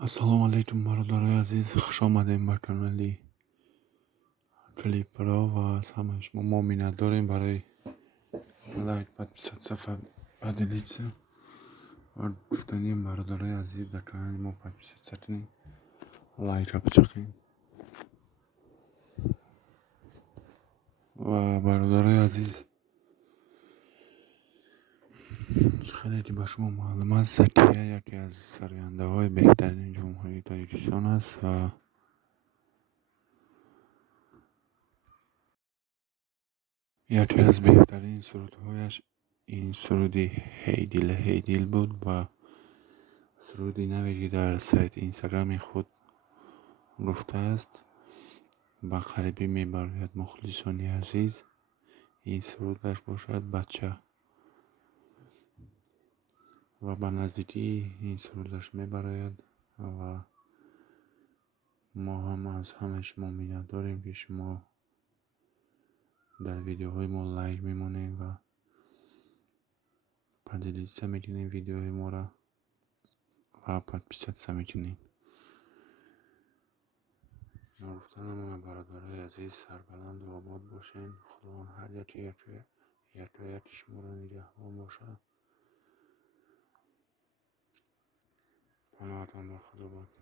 السلام علیکم برادرای عزیز، خوش آمدیم به کانالی کلیپ را و از همه شما ما منت داریم برای لایک و 100 صفحه بدلیت و گفتنیم برادرای عزیز در کانال ما 500 لایک را بچخیم و برادرای عزیز خیلی با شما معلوم است ستیه یکی از سرگرنده های بهترین جمهوری تاجیکستان است و یکی از بهترین سرودهایش این سرودی هیدیل بود و سرودی نوی در سایت اینستاگرام خود گفته است. با قریبی میبراید مخلصانی عزیز، این سرودش باشد بچه و به نزدیکی این سرودش میبراید و ما هم از همه شما منت داریم که شما در ویدیوهای ما لایک میمونیم و پدیلیسه میکنیم ویدیوهای ما را و پدپیست میکنیم. گفتنم برادرای عزیز سربلند و آباد باشین. خداوند هر یکی شما را نگهبان باشه. پناهتان در خدا باد.